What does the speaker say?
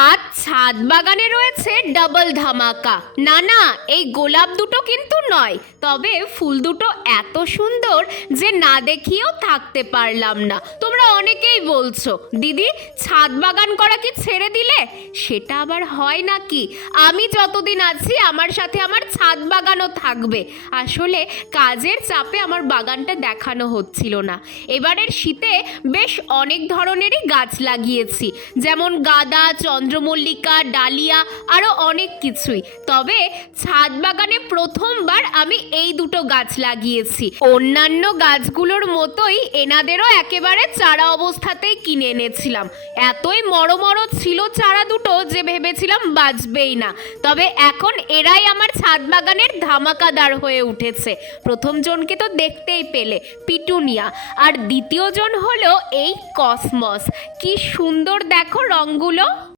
আজ ছাদ বাগানে রয়েছে ডাবল ধামাকা। না না, এই গোলাপ দুটো কিন্তু নয়, তবে ফুল দুটো এত সুন্দর যে না দেখিয়েও থাকতে পারলাম না। তোমরা অনেকেই বলছো, দিদি ছাদ বাগান করা কি ছেড়ে দিলে? সেটা আবার হয় নাকি? আমি যতদিন আছি আমার সাথে আমার ছাদ বাগানও থাকবে। আসলে কাজের চাপে আমার বাগানটা দেখানো হচ্ছিল না। এবারের শীতে বেশ অনেক ধরনেরই গাছ লাগিয়েছি, যেমন গাঁদা, চন্দ্রমল্লিকা, ডালিয়া, আরও অনেক কিছুই। তবে ছাদ বাগানে প্রথমবার আমি এই দুটো গাছ লাগিয়েছি। অন্যান্য গাছগুলোর মতোই এনাদেরও একেবারে চারা অবস্থাতেই কিনে এনেছিলাম। এতই মড়ো ছিল চারা দুটো যে ভেবেছিলাম বাঁচবেই না। তবে এখন এরাই আমার ছাদ বাগানের ধামাকাদার হয়ে উঠেছে। প্রথম জনকে তো দেখতেই পেলে, পিটুনিয়া, আর দ্বিতীয় জন হলো এই কসমস। কি সুন্দর দেখো রঙগুলো।